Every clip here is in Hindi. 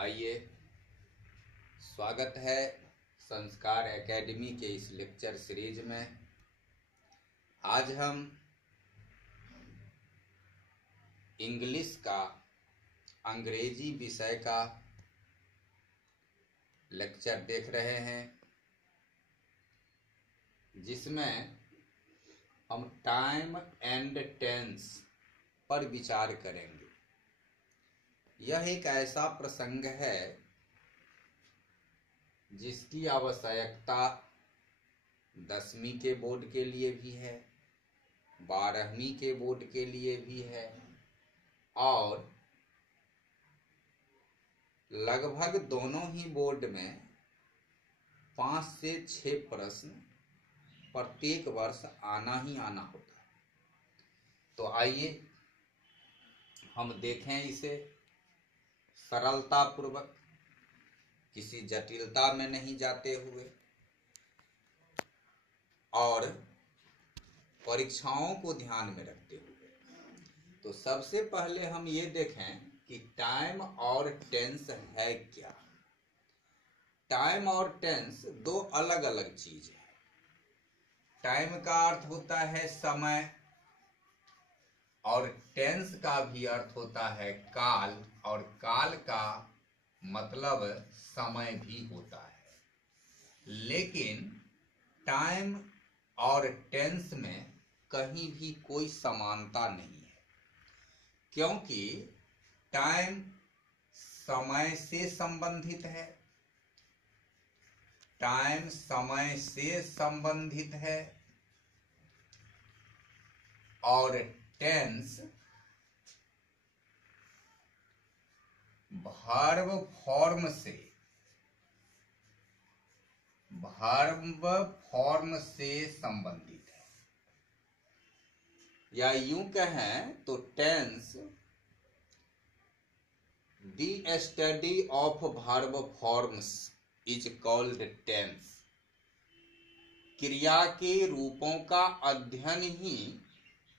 आइए, स्वागत है संस्कार एकेडमी के इस लेक्चर सीरीज में। आज हम इंग्लिश का अंग्रेजी विषय का लेक्चर देख रहे हैं, जिसमें हम टाइम एंड टेंस पर विचार करेंगे। यह एक ऐसा प्रसंग है जिसकी आवश्यकता 10वीं के बोर्ड के लिए भी है, 12वीं के बोर्ड के लिए भी है और लगभग दोनों ही बोर्ड में 5 से 6 प्रश्न प्रत्येक वर्ष आना ही आना होता है। तो आइए हम देखें इसे सरलता पूर्वक, किसी जटिलता में नहीं जाते हुए और परीक्षाओं को ध्यान में रखते हुए। तो सबसे पहले हम ये देखें कि टाइम और टेंस है क्या। टाइम और टेंस दो अलग अलग चीज है। टाइम का अर्थ होता है समय और टेंस का भी अर्थ होता है काल, और काल का मतलब समय भी होता है। लेकिन टाइम और टेंस में कहीं भी कोई समानता नहीं है, क्योंकि टाइम समय से संबंधित है, टाइम समय से संबंधित है और टेंस वर्ब फॉर्म से संबंधित है। या यूं कहें तो tense the study of verb forms is called tense. क्रिया के रूपों का अध्ययन ही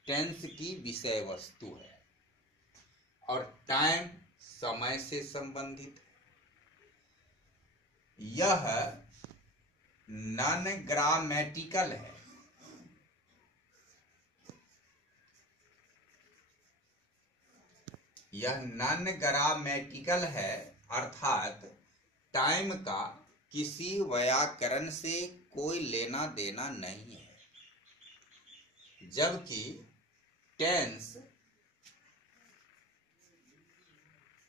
टेंस की विषय वस्तु है और टाइम समय से संबंधित है। यह नॉन ग्रामेटिकल है। यह नॉन ग्रामेटिकल है, अर्थात टाइम का किसी व्याकरण से कोई लेना देना नहीं है, जबकि टेंस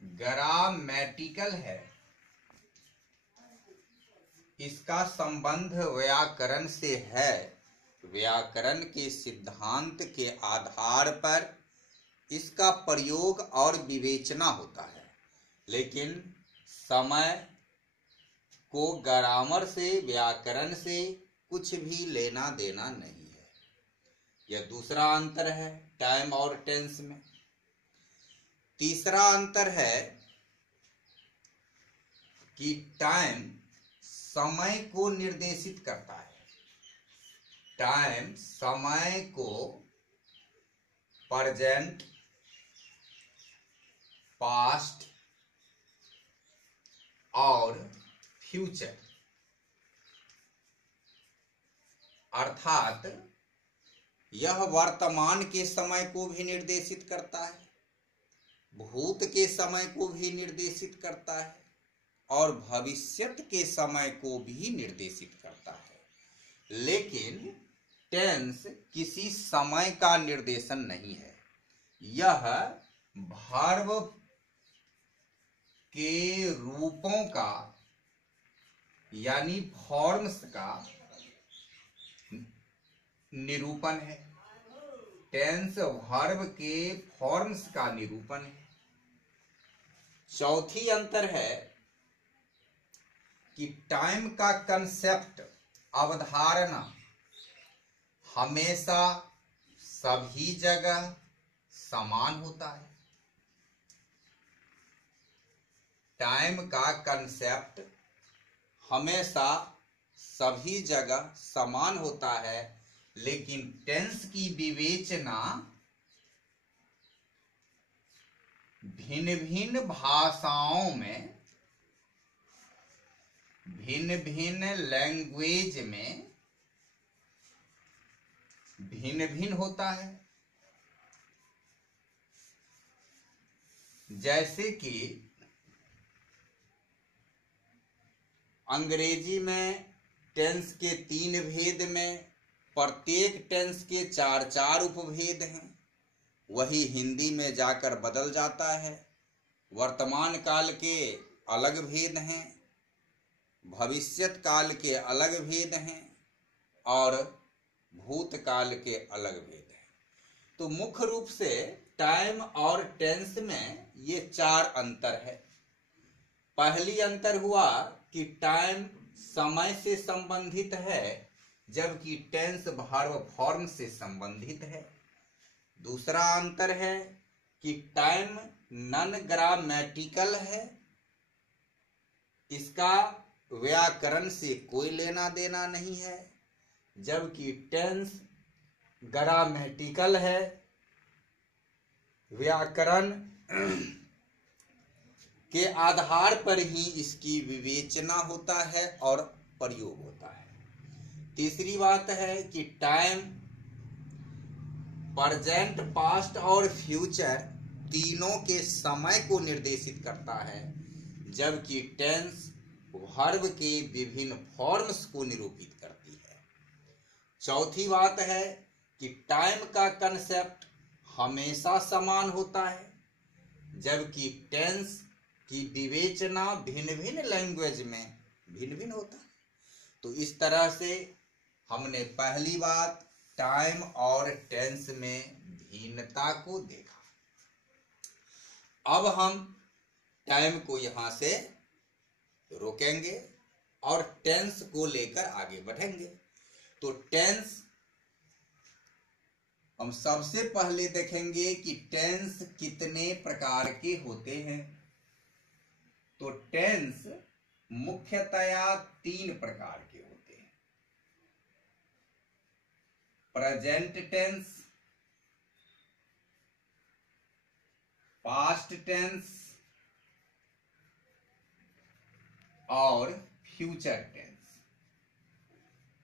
ग्रामेटिकल है। इसका संबंध व्याकरण से है। व्याकरण के सिद्धांत के आधार पर इसका प्रयोग और विवेचना होता है, लेकिन समय को ग्रामर से, व्याकरण से कुछ भी लेना देना नहीं है। यह दूसरा अंतर है टाइम और टेंस में। तीसरा अंतर है कि टाइम समय को निर्देशित करता है। टाइम समय को प्रेजेंट, पास्ट और फ्यूचर, अर्थात यह वर्तमान के समय को भी निर्देशित करता है, भूत के समय को भी निर्देशित करता है और भविष्यत के समय को भी निर्देशित करता है। लेकिन टेंस किसी समय का निर्देशन नहीं है। यह वर्ब के रूपों का यानी फॉर्म्स का निरूपण है। टेंस वर्ब के फॉर्म्स का निरूपण है। चौथी अंतर है कि टाइम का कंसेप्ट, अवधारणा हमेशा सभी जगह समान होता है। टाइम का कंसेप्ट हमेशा सभी जगह समान होता है, लेकिन टेंस की विवेचना भिन्न भिन्न भाषाओं में भिन्न भिन्न लैंग्वेज में भिन्न भिन्न होता है। जैसे कि अंग्रेजी में टेंस के 3 भेद में प्रत्येक टेंस के 4 उपभेद हैं, वही हिंदी में जाकर बदल जाता है। वर्तमान काल के अलग भेद हैं, भविष्यत काल के अलग भेद हैं और भूतकाल के अलग भेद हैं। तो मुख्य रूप से टाइम और टेंस में ये 4 अंतर है। पहली अंतर हुआ कि टाइम समय से संबंधित है, जबकि टेंस वर्ब फॉर्म से संबंधित है। दूसरा अंतर है कि टाइम नॉन ग्रामेटिकल है, इसका व्याकरण से कोई लेना देना नहीं है, जबकि टेंस ग्रामेटिकल है, व्याकरण के आधार पर ही इसकी विवेचना होता है और प्रयोग होता है। तीसरी बात है कि टाइम प्रेजेंट, पास्ट और फ्यूचर तीनों के समय को निर्देशित करता है, जबकि टेंस वर्ब के विभिन्न फॉर्म्स को निरूपित करती है। चौथी बात है कि टाइम का कंसेप्ट हमेशा समान होता है, जबकि टेंस की विवेचना भिन्न भिन्न लैंग्वेज में भिन्न भिन्न होता है। तो इस तरह से हमने पहली बात टाइम और टेंस में भिन्नता को देखा। अब हम टाइम को यहां से रोकेंगे और टेंस को लेकर आगे बढ़ेंगे। तो टेंस हम सबसे पहले देखेंगे कि टेंस कितने प्रकार के होते हैं। तो टेंस मुख्यतया 3 प्रकार के होते हैं। प्रेजेंट टेंस, पास्ट टेंस और फ्यूचर टेंस।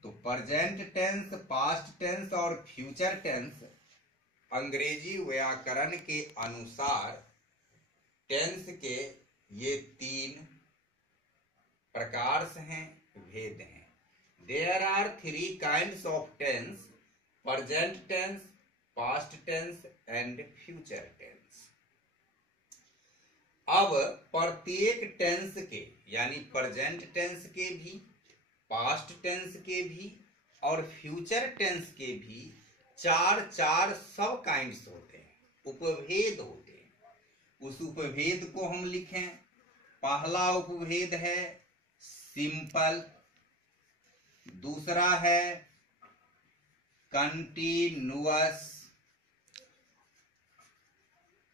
तो प्रेजेंट टेंस, पास्ट टेंस और फ्यूचर टेंस अंग्रेजी व्याकरण के अनुसार टेंस के ये 3 प्रकार हैं, भेद हैं। There are 3 kinds of tense: present tense, past tense and future tense। अब प्रत्येक टेंस के यानी प्रेजेंट टेंस के भी, पास्ट टेंस के भी और फ्यूचर टेंस के भी 4 सब काइंड्स होते हैं, उपभेद होते हैं। उस उपभेद को हम लिखें। पहला उपभेद है सिंपल, दूसरा है कंटीन्यूअस,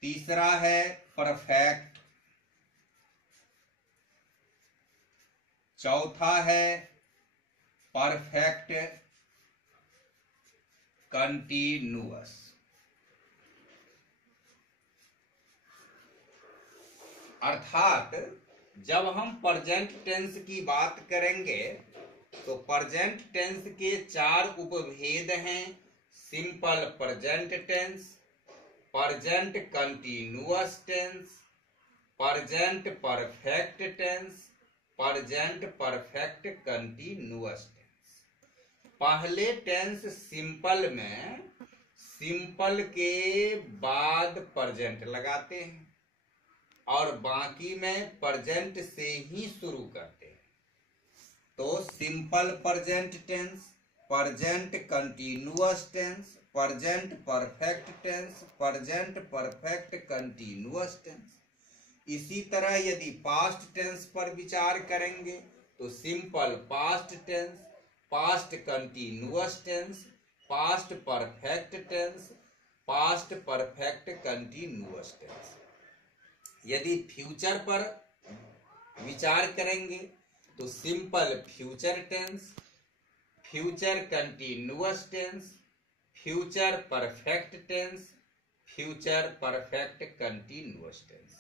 तीसरा है परफेक्ट, चौथा है परफेक्ट कंटीन्यूअस। अर्थात जब हम प्रेजेंट टेंस की बात करेंगे तो प्रेजेंट टेंस के 4 उपभेद हैं: simple present tense, present continuous tense, present perfect tense, present perfect continuous tense. पहले टेंस सिंपल में सिंपल के बाद प्रेजेंट लगाते हैं और बाकी में प्रेजेंट से ही शुरू करते हैं। तो simple present tense, present continuous tense, present perfect tense, present perfect continuous tense. इसी तरह यदि पास्ट टेंस पर विचार करेंगे तो simple past tense, past continuous tense, past perfect tense, past perfect continuous tense. यदि फ्यूचर पर विचार करेंगे तो simple future tense, future continuous tense, future perfect tense, future perfect continuous tense.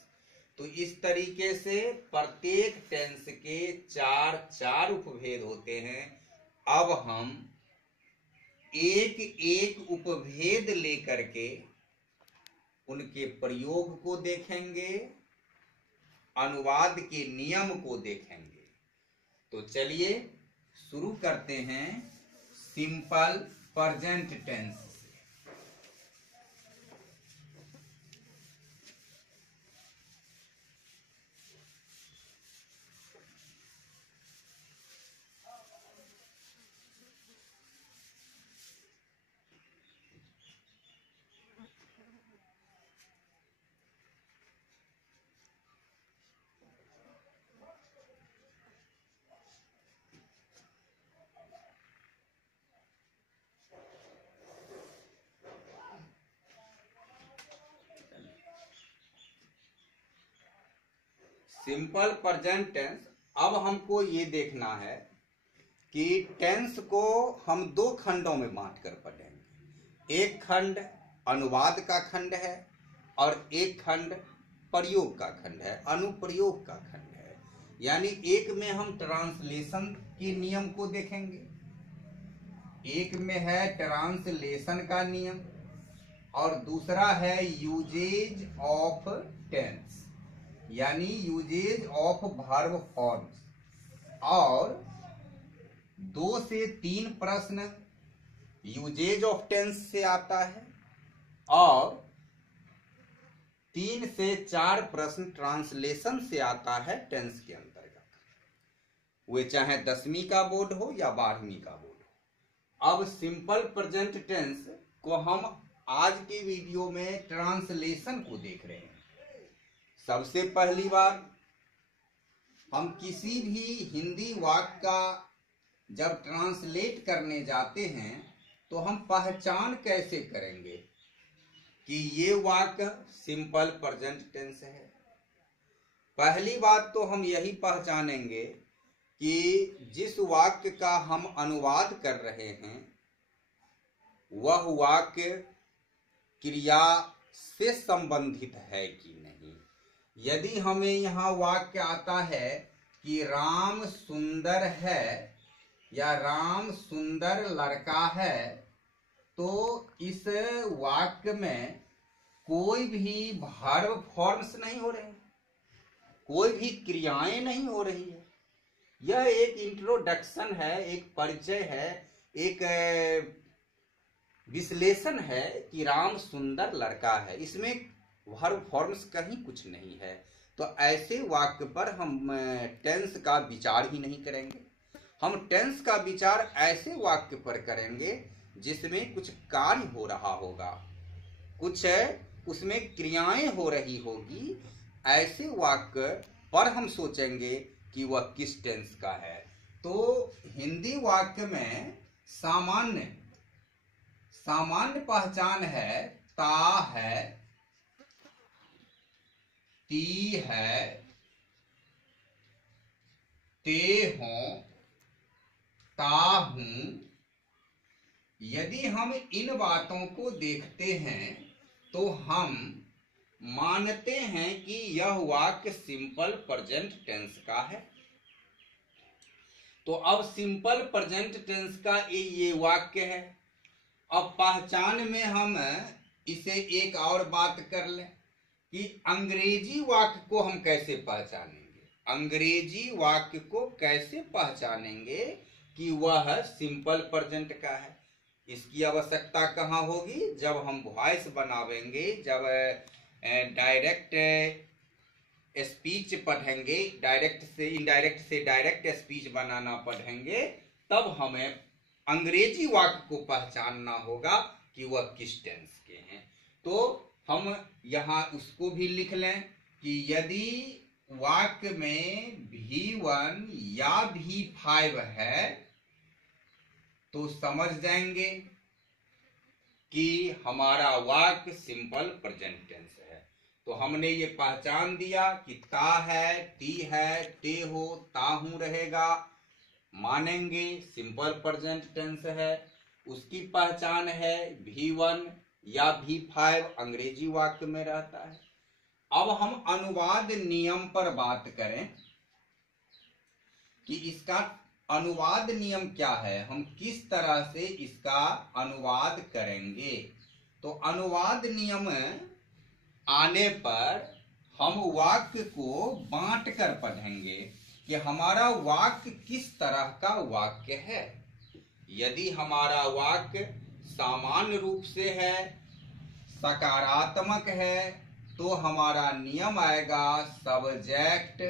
तो इस तरीके से प्रत्येक टेंस के चार चार उपभेद होते हैं। अब हम एक एक उपभेद लेकर के उनके प्रयोग को देखेंगे, अनुवाद के नियम को देखेंगे। तो चलिए शुरू करते हैं सिंपल प्रेजेंट टेंस से। सिंपल प्रेजेंट टेंस, अब हमको ये देखना है कि टेंस को हम दो खंडों में बांटकर पढ़ेंगे। एक खंड अनुवाद का खंड है और एक खंड प्रयोग का खंड है, अनुप्रयोग का खंड है। यानी एक में हम ट्रांसलेशन के नियम को देखेंगे, एक में है ट्रांसलेशन का नियम और दूसरा है यूजेज ऑफ टेंस यानी यूजेज ऑफ वर्ब फॉर्म्स। और 2 से 3 प्रश्न यूजेज ऑफ टेंस से आता है और 3 से 4 प्रश्न ट्रांसलेशन से आता है टेंस के अंतर्गत, वे चाहे 10वीं का बोर्ड हो या 12वीं का बोर्ड हो। अब सिंपल प्रेजेंट टेंस को हम आज की वीडियो में ट्रांसलेशन को देख रहे हैं। सबसे पहली बार हम किसी भी हिंदी वाक्य का जब ट्रांसलेट करने जाते हैं तो हम पहचान कैसे करेंगे कि ये वाक्य सिंपल प्रेजेंट टेंस है। पहली बात तो हम यही पहचानेंगे कि जिस वाक्य का हम अनुवाद कर रहे हैं वह वाक्य क्रिया से संबंधित है कि नहीं। यदि हमें यहाँ वाक्य आता है कि राम सुंदर है या राम सुंदर लड़का है, तो इस वाक्य में कोई भी वर्ब फॉर्म्स नहीं हो रहे, कोई भी क्रियाएं नहीं हो रही है। यह एक इंट्रोडक्शन है, एक परिचय है, एक विश्लेषण है कि राम सुंदर लड़का है। इसमें वर्ब फॉर्म्स कहीं कुछ नहीं है। तो ऐसे वाक्य पर हम टेंस का विचार ही नहीं करेंगे। हम टेंस का विचार ऐसे वाक्य पर करेंगे जिसमें कुछ कार्य हो रहा होगा, कुछ उसमें क्रियाएं हो रही होगी। ऐसे वाक्य पर हम सोचेंगे कि वह किस टेंस का है। तो हिंदी वाक्य में सामान्य पहचान है ता है, ती है, ते हों, ता हूं। यदि हम इन बातों को देखते हैं तो हम मानते हैं कि यह वाक्य सिंपल प्रेजेंट टेंस का है। तो अब सिंपल प्रेजेंट टेंस का ये वाक्य है। अब पहचान में हम इसे एक और बात कर लें कि अंग्रेजी वाक्य को हम कैसे पहचानेंगे। अंग्रेजी वाक्य को कैसे पहचानेंगे कि वह सिंपल प्रेजेंट का है। इसकी आवश्यकता कहाँ होगी? जब हम वॉइस बनावेंगे, जब डायरेक्ट स्पीच पढ़ेंगे, डायरेक्ट से इनडायरेक्ट से डायरेक्ट स्पीच बनाना पढ़ेंगे, तब हमें अंग्रेजी वाक्य को पहचानना होगा कि वह किस टेंस के हैं। तो हम यहाँ उसको भी लिख लें कि यदि वाक्य में V1 या V5 है तो समझ जाएंगे कि हमारा वाक्य सिंपल प्रेजेंट टेंस है। तो हमने ये पहचान दिया कि ता है, ती है, ते हो, ताहू रहेगा, मानेंगे सिंपल प्रेजेंट टेंस है। उसकी पहचान है V1 या V5 अंग्रेजी वाक्य में रहता है। अब हम अनुवाद नियम पर बात करें कि इसका अनुवाद नियम क्या है, हम किस तरह से इसका अनुवाद करेंगे। तो अनुवाद नियम आने पर हम वाक्य को बांट कर पढ़ेंगे कि हमारा वाक्य किस तरह का वाक्य है। यदि हमारा वाक्य सामान्य रूप से है, सकारात्मक है, तो हमारा नियम आएगा सब्जेक्ट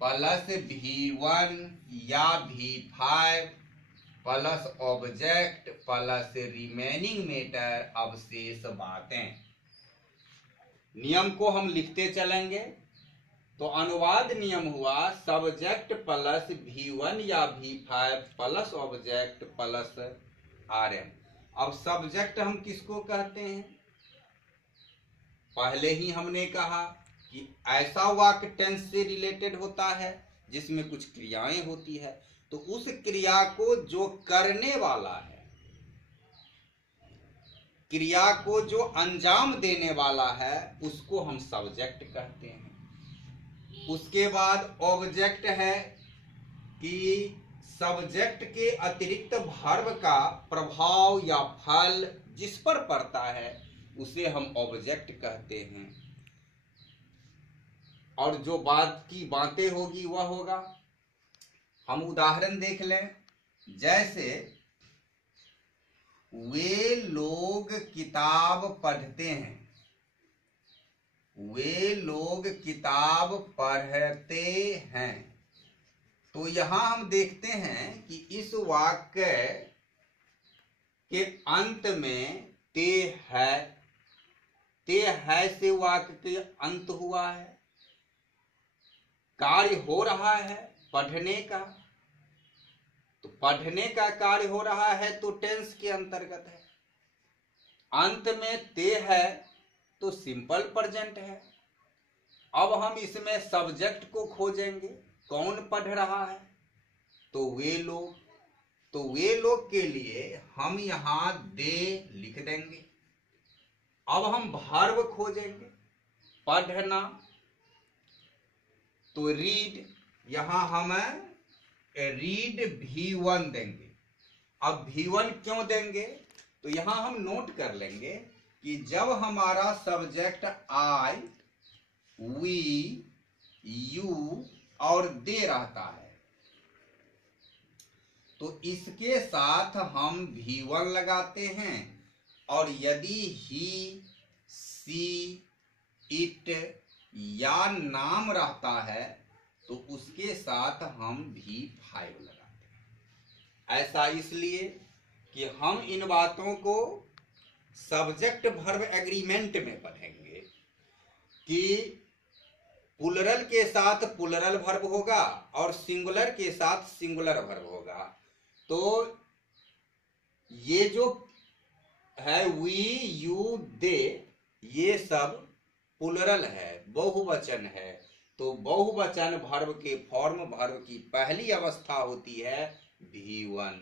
प्लस V1 या V5 plus object plus remaining matter, अवशेष बातें। नियम को हम लिखते चलेंगे। तो अनुवाद नियम हुआ सब्जेक्ट प्लस V1 या V5 plus object plus RM। अब सब्जेक्ट हम किसको कहते हैं? पहले ही हमने कहा कि ऐसा वाक्य टेंस से रिलेटेड होता है जिसमें कुछ क्रियाएं होती है, तो उस क्रिया को जो करने वाला है, क्रिया को जो अंजाम देने वाला है, उसको हम सब्जेक्ट कहते हैं। उसके बाद ऑब्जेक्ट है कि सब्जेक्ट के अतिरिक्त वर्ब का प्रभाव या फल जिस पर पड़ता है उसे हम ऑब्जेक्ट कहते हैं। और जो बात की बातें होगी वह होगा, हम उदाहरण देख लें। जैसे वे लोग किताब पढ़ते हैं, वे लोग किताब पढ़ते हैं। तो यहां हम देखते हैं कि इस वाक्य के अंत में ते है से वाक्य के अंत हुआ है, कार्य हो रहा है पढ़ने का। तो पढ़ने का कार्य हो रहा है तो टेंस के अंतर्गत है। अंत में ते है तो सिंपल प्रेजेंट है। अब हम इसमें सब्जेक्ट को खोजेंगे, कौन पढ़ रहा है? तो वे लोग। तो वे लोग के लिए हम यहां दे लिख देंगे। अब हम वर्ब खोजेंगे, पढ़ना। तो रीड, यहां हम रीड V1 देंगे। अब V1 क्यों देंगे? तो यहां हम नोट कर लेंगे कि जब हमारा सब्जेक्ट I, we, you और दे रहता है तो इसके साथ हम V1 लगाते हैं, और यदि ही, सी, इट या नाम रहता है तो उसके साथ हम V5 लगाते हैं। ऐसा इसलिए कि हम इन बातों को सब्जेक्ट वर्ब एग्रीमेंट में पढ़ेंगे कि प्लुरल के साथ प्लुरल वर्ब होगा और सिंगुलर के साथ सिंगुलर वर्ब होगा। तो ये जो है वी, यू, दे, ये सब प्लुरल है, बहुवचन है। तो बहुवचन वर्ब के फॉर्म वर्ब की पहली अवस्था होती है V1,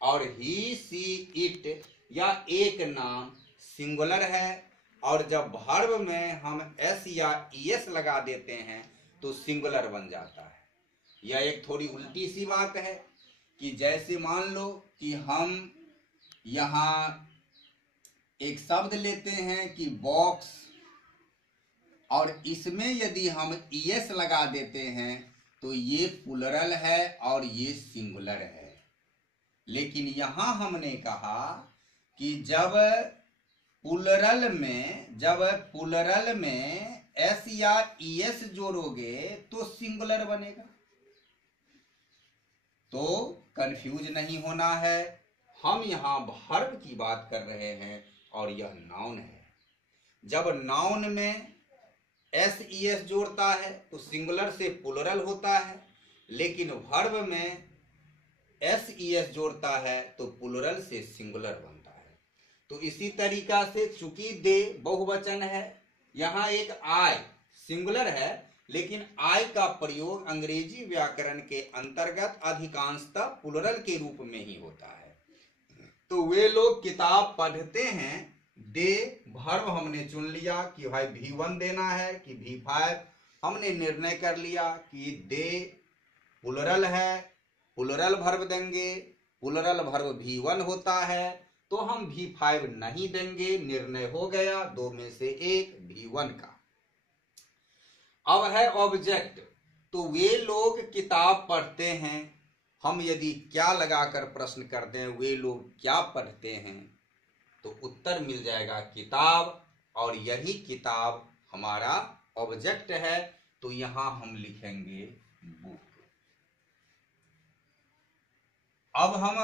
और ही, सी, इट या एक नाम सिंगुलर है, और जब वर्ब में हम एस या ईएस लगा देते हैं तो सिंगुलर बन जाता है। यह एक थोड़ी उल्टी सी बात है कि जैसे मान लो कि हम यहां एक शब्द लेते हैं कि बॉक्स, और इसमें यदि हम ईएस लगा देते हैं तो ये प्लुरल है और ये सिंगुलर है। लेकिन यहां हमने कहा कि जब प्लुरल में एस या ईएस जोड़ोगे तो सिंगुलर बनेगा। तो कंफ्यूज नहीं होना है, हम यहां वर्ब की बात कर रहे हैं और यह नाउन है। जब नाउन में एस ईएस जोड़ता है तो सिंगुलर से प्लुरल होता है, लेकिन वर्ब में एस ईएस जोड़ता है तो प्लुरल से सिंगुलर बनता है। तो इसी तरीका से चूंकि दे बहुवचन है, यहां एक आई सिंगुलर है, लेकिन आई का प्रयोग अंग्रेजी व्याकरण के अंतर्गत अधिकांशतः प्लुरल के रूप में ही होता है। तो वे लोग किताब पढ़ते हैं, दे वर्ब हमने चुन लिया कि भाई V1 देना है कि V5। हमने निर्णय कर लिया कि दे प्लुरल है, प्लुरल वर्ब देंगे, प्लुरल वर्ब V1 होता है, तो हम V5 नहीं देंगे। निर्णय हो गया दो में से एक V1 का। अब है ऑब्जेक्ट, तो वे लोग किताब पढ़ते हैं। हम यदि क्या लगाकर प्रश्न कर दें वे लोग क्या पढ़ते हैं, तो उत्तर मिल जाएगा किताब, और यही किताब हमारा ऑब्जेक्ट है, तो यहां हम लिखेंगे बुक। अब हम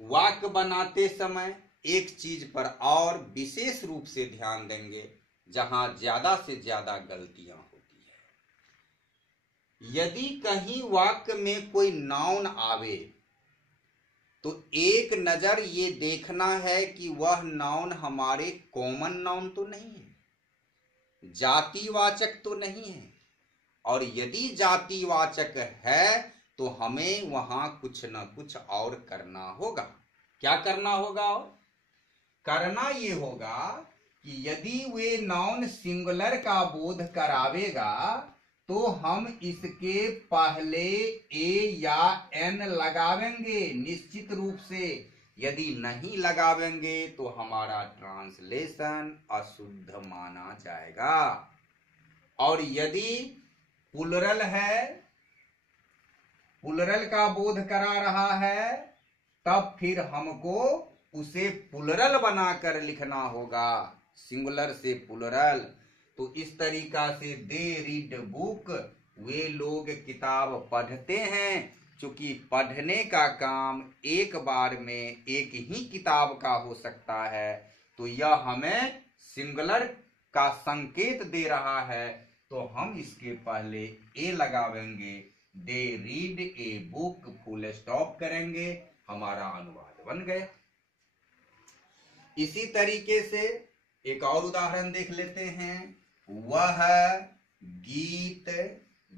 वाक्य बनाते समय एक चीज पर और विशेष रूप से ध्यान देंगे, जहां ज्यादा से ज्यादा गलतियां होती है। यदि कहीं वाक्य में कोई नाउन आवे तो एक नजर ये देखना है कि वह नाउन हमारे कॉमन नाउन तो नहीं है, जातिवाचक तो नहीं है, और यदि जातिवाचक है तो हमें वहां कुछ न कुछ और करना होगा। क्या करना होगा? करना ये होगा कि यदि वे नाउन सिंगुलर का बोध करावेगा तो हम इसके पहले ए या एन लगावेंगे निश्चित रूप से। यदि नहीं लगावेंगे तो हमारा ट्रांसलेशन अशुद्ध माना जाएगा। और यदि प्लुरल है, प्लुरल का बोध करा रहा है, तब फिर हमको उसे प्लुरल बनाकर लिखना होगा, सिंगुलर से प्लुरल। तो इस तरीका से दे रीड बुक, वे लोग किताब पढ़ते हैं। क्योंकि पढ़ने का काम एक बार में एक ही किताब का हो सकता है, तो यह हमें सिंगुलर का संकेत दे रहा है, तो हम इसके पहले ए लगावेंगे, they read a book, full stop करेंगे, हमारा अनुवाद बन गया। इसी तरीके से एक और उदाहरण देख लेते हैं। वह गीत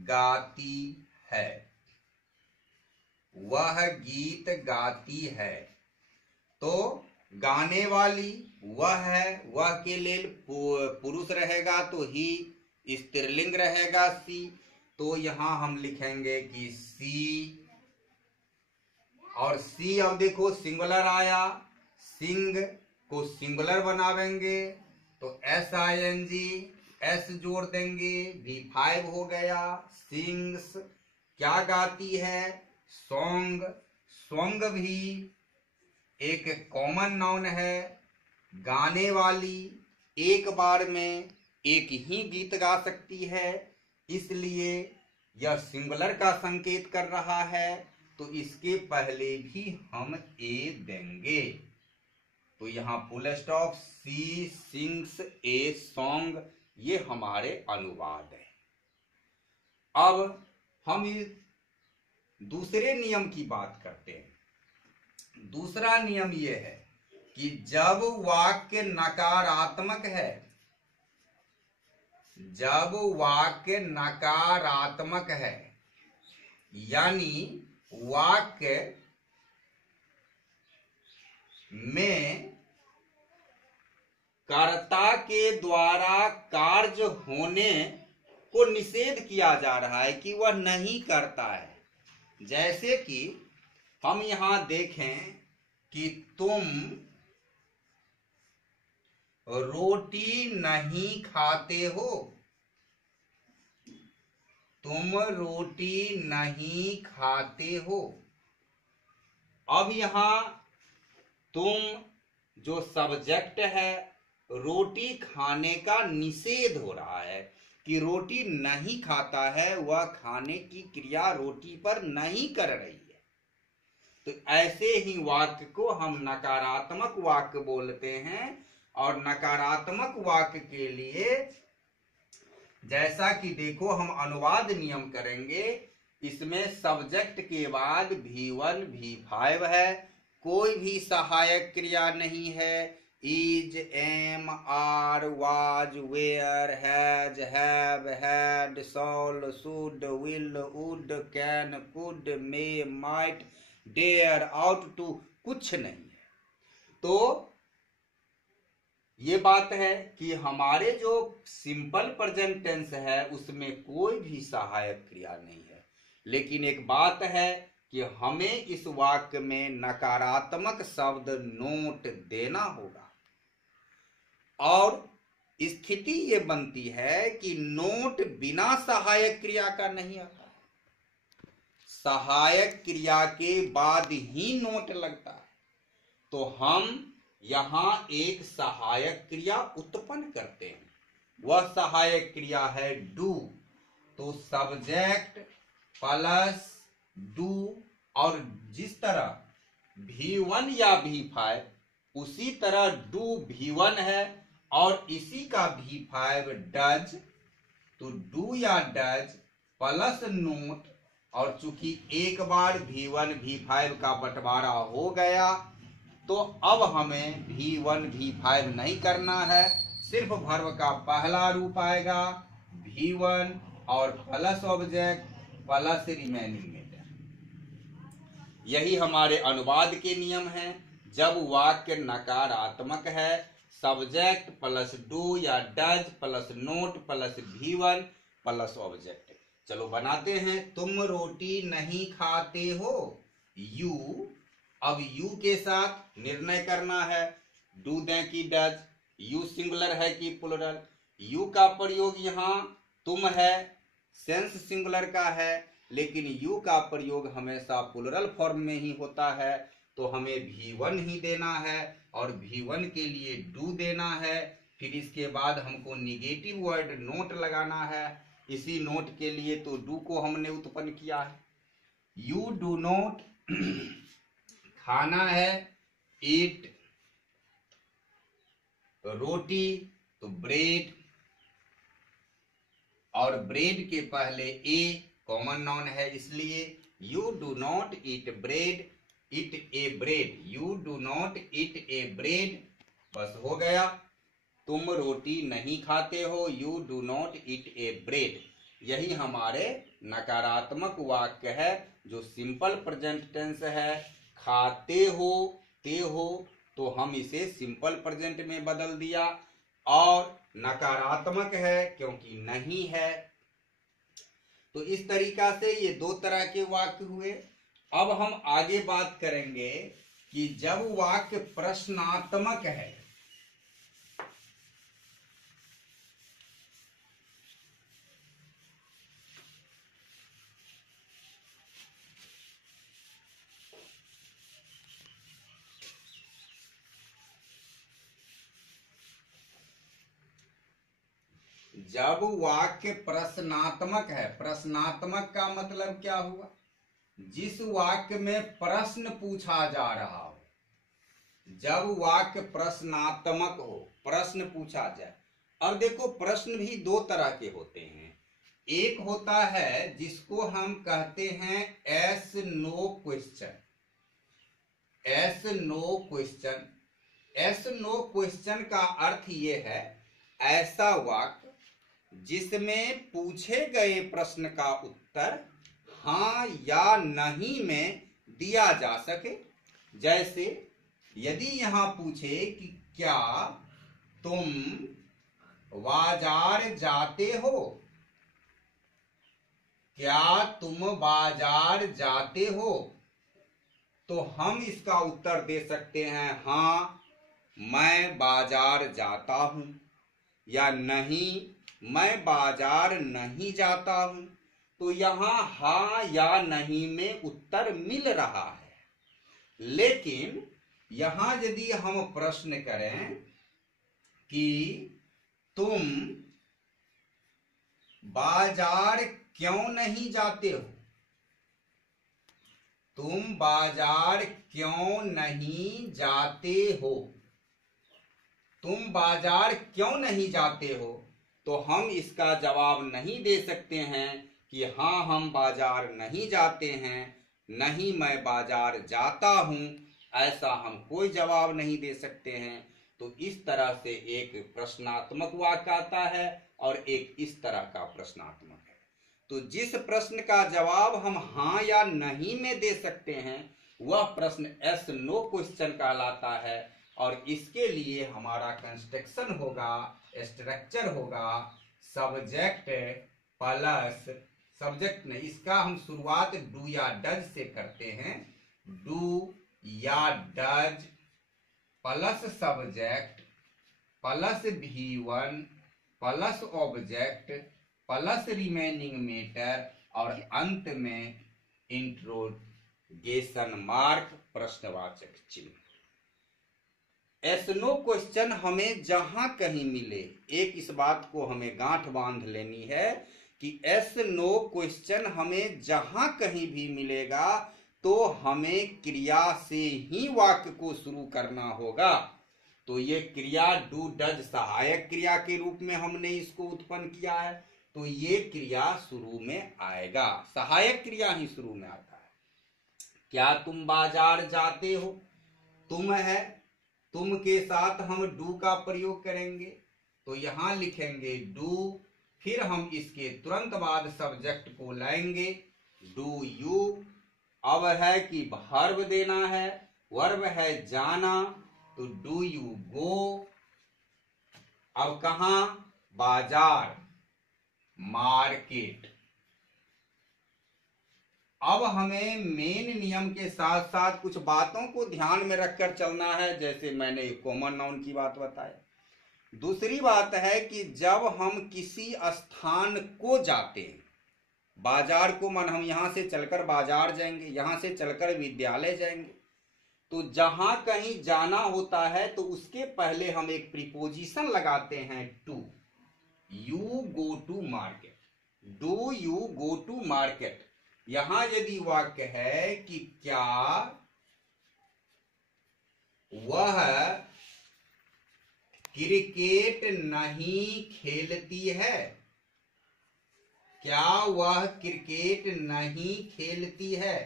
गाती है, वह गीत गाती है, तो गाने वाली वह है, वह के लिए पुरुष रहेगा तो ही, स्त्रीलिंग रहेगा सी, तो यहां हम लिखेंगे कि सी। और सी, अब देखो सिंगुलर आया, सिंग को सिंगुलर बनावेंगे तो SING, एस जोड़ देंगे, V5 हो गया। सिंग्स, क्या गाती है? सॉन्ग, सॉन्ग भी एक कॉमन नाउन है, गाने वाली एक बार में एक ही गीत गा सकती है, इसलिए यह सिंगुलर का संकेत कर रहा है, तो इसके पहले भी हम ए देंगे। तो यहां full stop, she sings a song, ये हमारे अनुवाद है। अब हम दूसरे नियम की बात करते हैं। दूसरा नियम यह है कि जब वाक्य नकारात्मक है, जब वाक्य नकारात्मक है, यानी वाक्य में कर्ता के द्वारा कार्य होने को निषेध किया जा रहा है कि वह नहीं करता है। जैसे कि हम यहां देखें कि तुम रोटी नहीं खाते हो, तुम रोटी नहीं खाते हो। अब यहां तुम जो सब्जेक्ट है, रोटी खाने का निषेध हो रहा है कि रोटी नहीं खाता है, वह खाने की क्रिया रोटी पर नहीं कर रही है। तो ऐसे ही वाक्य को हम नकारात्मक वाक्य बोलते हैं। और नकारात्मक वाक्य के लिए जैसा कि देखो हम अनुवाद नियम करेंगे, इसमें सब्जेक्ट के बाद V1 V5 है, कोई भी सहायक क्रिया नहीं है। Is, am, are, was, were, has, have, had, shall, should, will, would, can, could, may, might, dare, ought, कुछ नहीं है। तो ये बात है कि हमारे जो सिंपल प्रेजेंट टेंस है उसमें कोई भी सहायक क्रिया नहीं है, लेकिन एक बात है कि हमें इस वाक्य में नकारात्मक शब्द नोट देना होगा, और स्थिति ये बनती है कि नोट बिना सहायक क्रिया का नहीं आता, सहायक क्रिया के बाद ही नोट लगता है। तो हम यहां एक सहायक क्रिया उत्पन्न करते हैं, वह सहायक क्रिया है डू। तो सब्जेक्ट प्लस डू, और जिस तरह V1 या V5 उसी तरह डू V1 है और इसी का V5 डज, तो डू या डज प्लस नोट, और चूंकि एक बार V1 V5 का बंटवारा हो गया तो अब हमें V1 V5 नहीं करना है, सिर्फ वर्ब का पहला रूप आएगा V1 और plus object plus remaining matter. यही हमारे अनुवाद के नियम हैं। जब वाक्य नकारात्मक है, सब्जेक्ट प्लस डू या does plus note plus V1 plus object. चलो बनाते हैं। तुम रोटी नहीं खाते हो, यू। अब यू के साथ निर्णय करना है, डू दें कि डज, यू सिंगुलर है कि प्लुरल। यू का प्रयोग यहाँ तुम है, सेंस सिंगुलर का है, लेकिन यू का प्रयोग हमेशा प्लुरल फॉर्म में ही होता है, तो हमें V1 ही देना है और V1 के लिए डू देना है। फिर इसके बाद हमको निगेटिव वर्ड नोट लगाना है। इसी नोट के लिए तो डू को हमने उत्पन्न किया है। यू डू नॉट खाना है, ईट रोटी, तो ब्रेड, और ब्रेड के पहले ए कॉमन नाउन है, इसलिए you do not eat bread, eat A bread. You do not eat A bread, बस हो गया। तुम रोटी नहीं खाते हो, you do not eat A bread. यही हमारे नकारात्मक वाक्य है जो सिंपल प्रेजेंट टेंस है। खाते हो, ते हो, तो हम इसे सिंपल प्रेजेंट में बदल दिया, और नकारात्मक है क्योंकि नहीं है। तो इस तरीका से ये दो तरह के वाक्य हुए। अब हम आगे बात करेंगे कि जब वाक्य प्रश्नात्मक है, जब वाक्य प्रश्नात्मक है, प्रश्नात्मक का मतलब क्या हुआ? जिस वाक्य में प्रश्न पूछा जा रहा हो। जब वाक्य प्रश्नात्मक हो, प्रश्न पूछा जाए। और देखो, प्रश्न भी दो तरह के होते हैं। एक होता है जिसको हम कहते हैं yes no question. Yes no question, yes no question का अर्थ ये है, ऐसा वाक्य जिसमें पूछे गए प्रश्न का उत्तर हाँ या नहीं में दिया जा सके। जैसे यदि यहां पूछे कि क्या तुम बाजार जाते हो, क्या तुम बाजार जाते हो, तो हम इसका उत्तर दे सकते हैं हाँ मैं बाजार जाता हूं, या नहीं मैं बाजार नहीं जाता हूं। तो यहां हाँ या नहीं में उत्तर मिल रहा है। लेकिन यहां यदि हम प्रश्न करें कि तुम बाजार क्यों नहीं जाते हो, तुम बाजार क्यों नहीं जाते हो, तुम बाजार क्यों नहीं जाते हो, तो हम इसका जवाब नहीं दे सकते हैं कि हाँ हम बाजार नहीं जाते हैं, नहीं मैं बाजार जाता हूं। ऐसा हम कोई जवाब नहीं दे सकते हैं। तो इस तरह से एक प्रश्नात्मक वाक्य आता है और एक इस तरह का प्रश्नात्मक है। तो जिस प्रश्न का जवाब हम हाँ या नहीं में दे सकते हैं वह प्रश्न एस नो क्वेश्चन कहलाता है, और इसके लिए हमारा कंस्ट्रक्शन होगा, स्ट्रक्चर होगा सब्जेक्ट प्लस सब्जेक्ट नहीं, इसका हम शुरुआत डू या डज से करते हैं। डू या does plus subject plus V1 plus object plus remaining matter और अंत में इंट्रोगेशन मार्क प्रश्नवाचक चिन्ह। एसनो क्वेश्चन हमें जहां कहीं मिले, एक इस बात को हमें गांठ बांध लेनी है कि एसनो क्वेश्चन हमें जहां कहीं भी मिलेगा तो हमें क्रिया से ही वाक्य को शुरू करना होगा। तो ये क्रिया डू डज सहायक क्रिया के रूप में हमने इसको उत्पन्न किया है, तो ये क्रिया शुरू में आएगा, सहायक क्रिया ही शुरू में आता है। क्या तुम बाजार जाते हो, तुम है, तुम के साथ हम डू का प्रयोग करेंगे, तो यहां लिखेंगे डू, फिर हम इसके तुरंत बाद सब्जेक्ट को लाएंगे डू यू। अब है कि वर्ब देना है, वर्ब है जाना, तो डू यू गो। अब कहां, बाजार, मार्केट। अब हमें मेन नियम के साथ साथ कुछ बातों को ध्यान में रखकर चलना है, जैसे मैंने कॉमन नाउन की बात बताई। दूसरी बात है कि जब हम किसी स्थान को जाते हैं, बाजार को मन हम यहां से चलकर बाजार जाएंगे, यहां से चलकर विद्यालय जाएंगे, तो जहां कहीं जाना होता है तो उसके पहले हम एक प्रीपोजिशन लगाते हैं to. You go to market, do you go to market. यहां यदि वाक्य है कि क्या वह क्रिकेट नहीं खेलती है, क्या वह क्रिकेट नहीं खेलती है।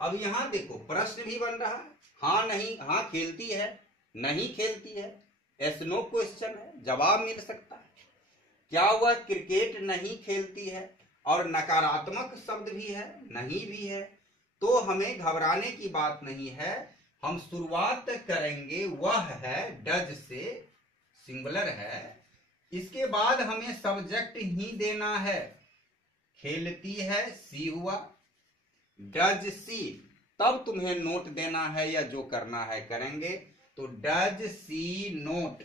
अब यहां देखो प्रश्न भी बन रहा है, हाँ नहीं, हाँ खेलती है, नहीं खेलती है, एसनो क्वेश्चन है, जवाब मिल सकता है। क्या वह क्रिकेट नहीं खेलती है, और नकारात्मक शब्द भी है, नहीं भी है, तो हमें घबराने की बात नहीं है। हम शुरुआत करेंगे वह है डज से, सिंगुलर है, इसके बाद हमें सब्जेक्ट ही देना है। खेलती है सी हुआ, डज सी, तब तुम्हें नोट देना है या जो करना है करेंगे। तो डज सी नोट।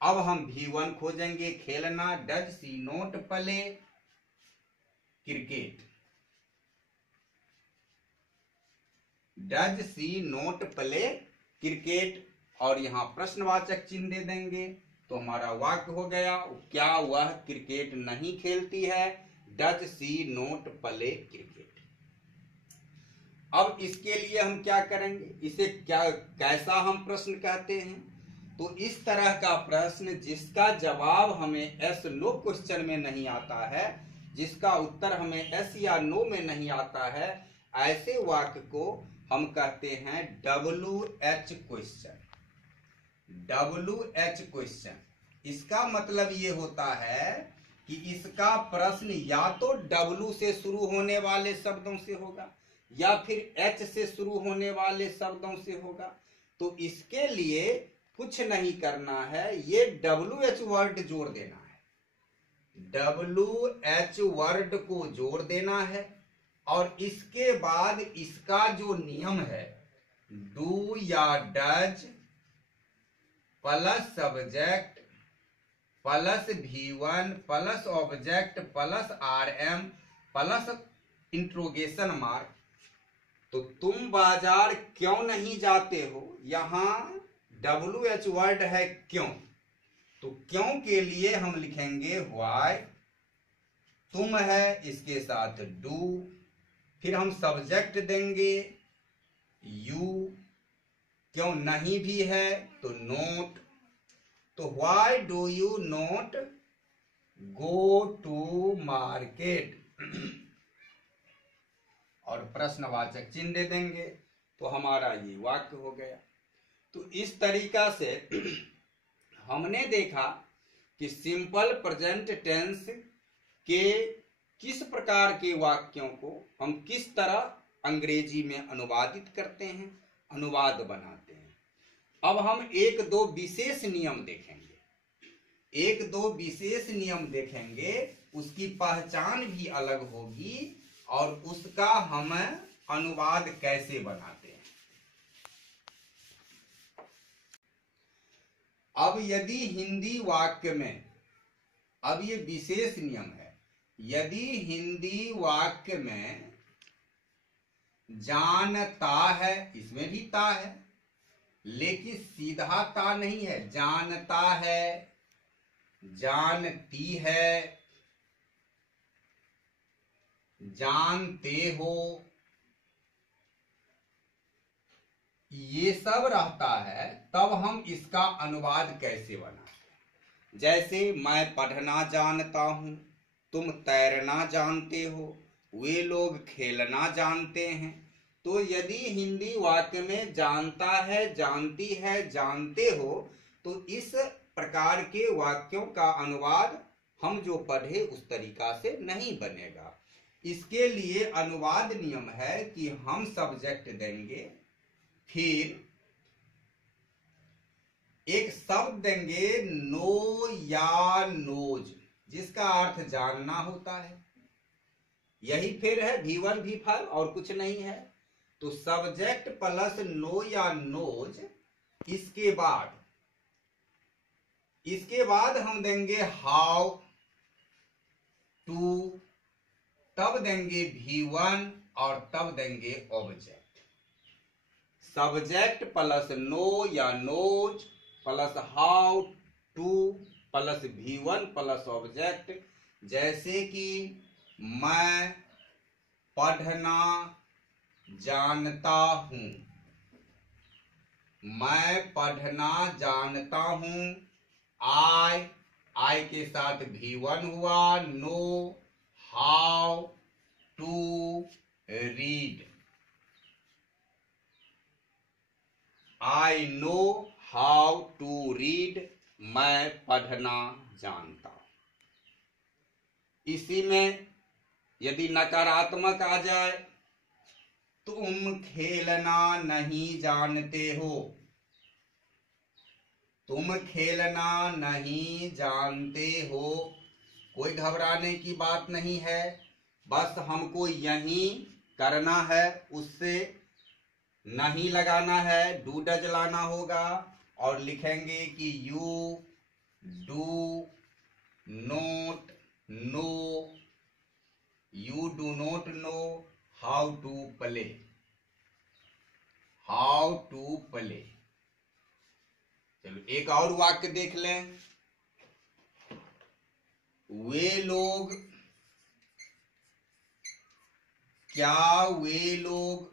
अब हम V1 खोजेंगे, खेलना, does she note play cricket, does she note play cricket, और यहां प्रश्नवाचक चिन्ह दे देंगे, तो हमारा वाक्य हो गया, क्या वह क्रिकेट नहीं खेलती है, does she note play cricket. अब इसके लिए हम क्या करेंगे, इसे क्या कैसा हम प्रश्न कहते हैं, तो इस तरह का प्रश्न जिसका जवाब हमें एस नो क्वेश्चन में नहीं आता है, जिसका उत्तर हमें एस या नो में नहीं आता है, ऐसे वाक्य को हम कहते हैं WH क्वेश्चन। WH क्वेश्चन, इसका मतलब ये होता है कि इसका प्रश्न या तो W से शुरू होने वाले शब्दों से होगा या फिर H से शुरू होने वाले शब्दों से होगा। तो इसके लिए कुछ नहीं करना है, ये WH वर्ड जोड़ देना है, WH वर्ड को जोड़ देना है, और इसके बाद इसका जो नियम है डू या does plus subject plus V1 plus object plus RM plus interrogation mark. तो तुम बाजार क्यों नहीं जाते हो, यहां WH वर्ड है क्यों, तो क्यों के लिए हम लिखेंगे व्हाई, तुम है इसके साथ डू, फिर हम सब्जेक्ट देंगे यू, क्यों नहीं भी है तो नोट, तो why do you not go to market, और प्रश्नवाचक चिन्ह दे देंगे, तो हमारा ये वाक्य हो गया। तो इस तरीका से हमने देखा कि सिंपल प्रेजेंट टेंस के किस प्रकार के वाक्यों को हम किस तरह अंग्रेजी में अनुवादित करते हैं, अनुवाद बनाते हैं। अब हम एक दो विशेष नियम देखेंगे, एक दो विशेष नियम देखेंगे, उसकी पहचान भी अलग होगी और उसका हम अनुवाद कैसे बनाते हैं। अब यदि हिंदी वाक्य में, अब ये विशेष नियम है, यदि हिंदी वाक्य में जानता है, इसमें भी ता है लेकिन सीधा ता नहीं है, जानता है, जानती है, जानते हो, ये सब रहता है, तब हम इसका अनुवाद कैसे बनाते हैं। जैसे मैं पढ़ना जानता हूं, तुम तैरना जानते हो, वे लोग खेलना जानते हैं। तो यदि हिंदी वाक्य में जानता है, जानती है, जानते हो, तो इस प्रकार के वाक्यों का अनुवाद हम जो पढ़े उस तरीका से नहीं बनेगा। इसके लिए अनुवाद नियम है कि हम सब्जेक्ट देंगे, फिर एक शब्द देंगे नो या नोज, जिसका अर्थ जानना होता है। यही फिर है V1 V5 और कुछ नहीं है। तो subject plus know or knows, इसके बाद हम देंगे हाउ टू, तब देंगे V1 और तब देंगे object. Subject plus know or knows plus how to plus V1 plus object. जैसे कि मैं पढ़ना जानता हूं, मैं पढ़ना जानता हूं। आई के साथ V1 हुआ, know how to read, I know how to read, मैं पढ़ना जानता हूं। इसी में यदि नकारात्मक आ जाए, तुम खेलना नहीं जानते हो, तुम खेलना नहीं जानते हो, कोई घबराने की बात नहीं है, बस हमको यही करना है, उससे नहीं लगाना है, डू डज लाना होगा और लिखेंगे कि you do not know, you do not know how to play, how to play. चलो एक और वाक्य देख लें। वे लोग, क्या वे लोग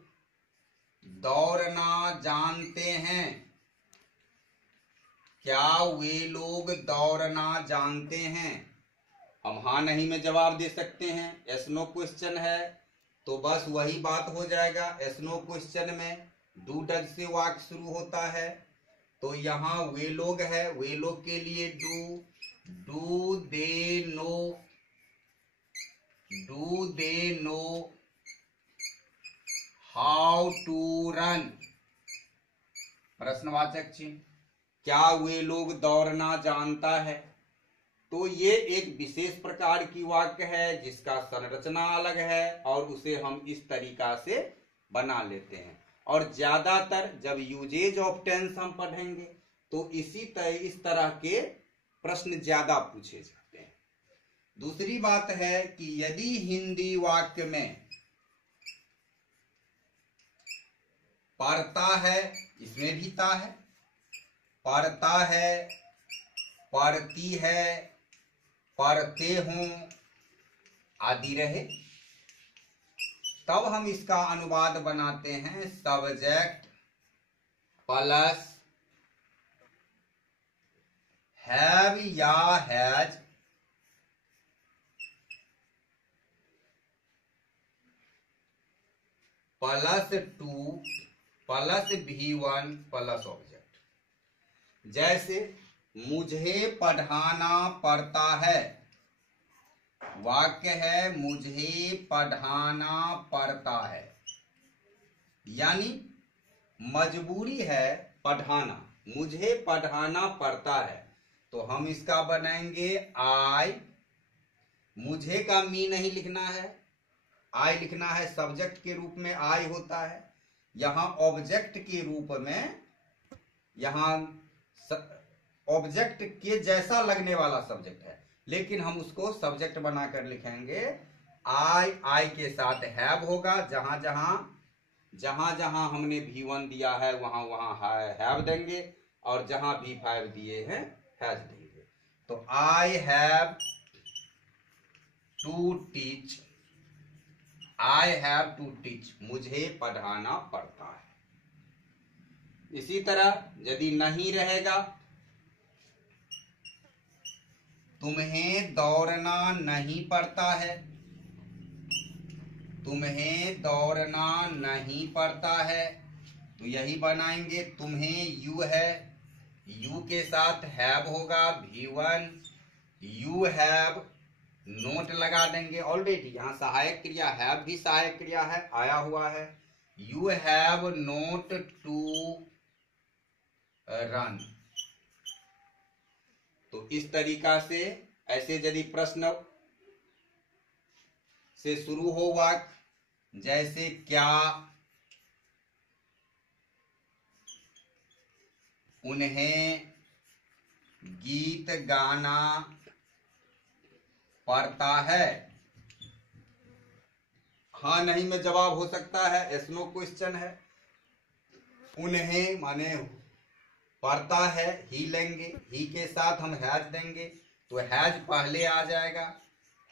दौड़ना जानते हैं, क्या वे लोग दौड़ना जानते हैं। हम हाँ नहीं में जवाब दे सकते हैं, यस नो क्वेश्चन है तो बस वही बात हो जाएगा। यस नो क्वेश्चन में डू डज से वाक्य शुरू होता है, तो यहाँ वे लोग है, वे लोग के लिए do they know, do they know how to run, प्रश्नवाचक चिन्ह, क्या वे लोग दौड़ना जानता है। तो ये एक विशेष प्रकार की वाक्य है जिसका संरचना अलग है और उसे हम इस तरीका से बना लेते हैं। और ज्यादातर जब यूजेज ऑफ टेंस हम पढ़ेंगे तो इस तरह के प्रश्न ज्यादा पूछे जाते हैं। दूसरी बात है कि यदि हिंदी वाक्य में पढ़ता है, इसमें भी ता है, पढ़ता है, पढ़ती है, पढ़ते हों आदि रहे, तब हम इसका अनुवाद बनाते हैं सब्जेक्ट प्लस हैव या has plus two plus V1 plus object. जैसे मुझे पढ़ाना पड़ता है, वाक्य है मुझे पढ़ाना पड़ता है, यानी मजबूरी है पढ़ाना, मुझे पढ़ाना पड़ता है, तो हम इसका बनाएंगे आई। मुझे का मी नहीं लिखना है, आई लिखना है। सब्जेक्ट के रूप में आई होता है, यहां ऑब्जेक्ट के रूप में, यहां ऑब्जेक्ट के जैसा लगने वाला सब्जेक्ट है, लेकिन हम उसको सब्जेक्ट बनाकर लिखेंगे आई के साथ हैव होगा। जहां जहां हमने V1 दिया है वहां वहां हैव देंगे, और जहां V5 दिए हैं हैज देंगे। तो I have to teach, I have to teach, मुझे पढ़ाना पड़ता है। इसी तरह यदि नहीं रहेगा, तुम्हें दौड़ना नहीं पड़ता है, तुम्हें दौड़ना नहीं पड़ता है, तो यही बनाएंगे। तुम्हें यू है, यू के साथ हैव होगा V1। यू हैव नोट लगा देंगे, ऑलरेडी यहां सहायक क्रिया हैव भी सहायक क्रिया है, आया हुआ है। You have not to run. तो इस तरीका से ऐसे यदि प्रश्न से शुरू हो वाक्य, जैसे क्या उन्हें गीत गाना पड़ता है, हाँ नहीं में जवाब हो सकता है, यस नो क्वेश्चन है। उन्हें माने पड़ता है, ही लेंगे, ही के साथ हम हैज देंगे, तो हैज पहले आ जाएगा।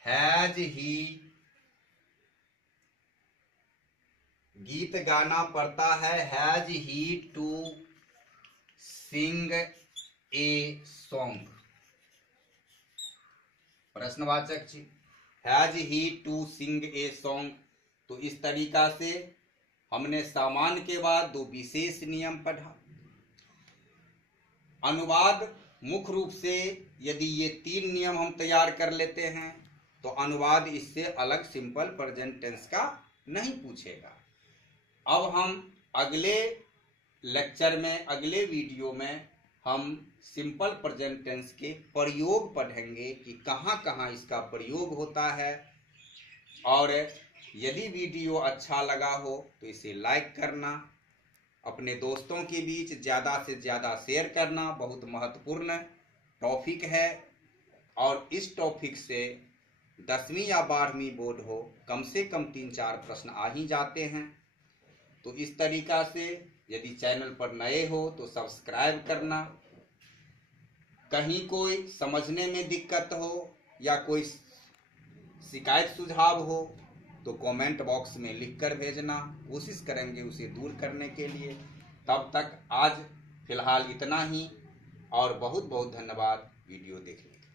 हैज ही गीत गाना पड़ता है, has he to sing a song. प्रश्नवाचक चिन्ह, has he to sing a song. तो इस तरीका से हमने सामान्य के बाद दो विशेष नियम पढ़ा। अनुवाद मुख्य रूप से यदि ये 3 नियम हम तैयार कर लेते हैं तो अनुवाद इससे अलग सिंपल प्रेजेंट टेंस का नहीं पूछेगा। अब हम अगले लेक्चर में, अगले वीडियो में हम सिंपल प्रेजेंट टेंस के प्रयोग पढ़ेंगे कि कहाँ कहाँ इसका प्रयोग होता है। और यदि वीडियो अच्छा लगा हो तो इसे लाइक करना, अपने दोस्तों के बीच ज़्यादा से ज़्यादा शेयर करना। बहुत महत्वपूर्ण टॉपिक है, और इस टॉपिक से 10वीं या 12वीं बोर्ड हो, कम से कम 3-4 प्रश्न आ ही जाते हैं। तो इस तरीका से यदि चैनल पर नए हो तो सब्सक्राइब करना। कहीं कोई समझने में दिक्कत हो या कोई शिकायत सुझाव हो तो कमेंट बॉक्स में लिखकर भेजना, कोशिश करेंगे उसे दूर करने के लिए। तब तक आज फिलहाल इतना ही, और बहुत बहुत धन्यवाद वीडियो देखने के लिए।